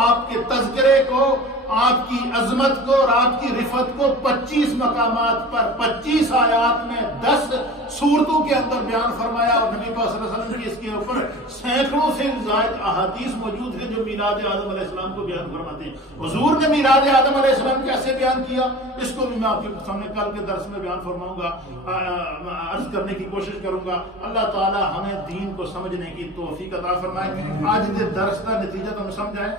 آپ کے تذکرے کو، آپ کی عظمت کو اور آپ کی رفعت کو 25 مقامات پر 25 آیات میں 10 صورتوں کے اندر بیان فرمایا، اور نبی پاک صلی اللہ علیہ وسلم کی اس کے اوپر سینکڑوں سے زائد احادیث موجود ہیں جو میلاد آدم علیہ السلام کو بیان فرماتے ہیں۔ حضور نے میلاد آدم علیہ السلام کیسے بیان کیا، اس کو بھی میں آپ کے سامنے کل کے درس میں بیان فرماؤں گا، عرض کرنے کی کوشش کروں گا۔ اللہ تعالی ہمیں دین کو سمجھنے کی توفیق عطا فرمائے۔ آج کے درس کا نتیجہ تم سمجھ آئے؟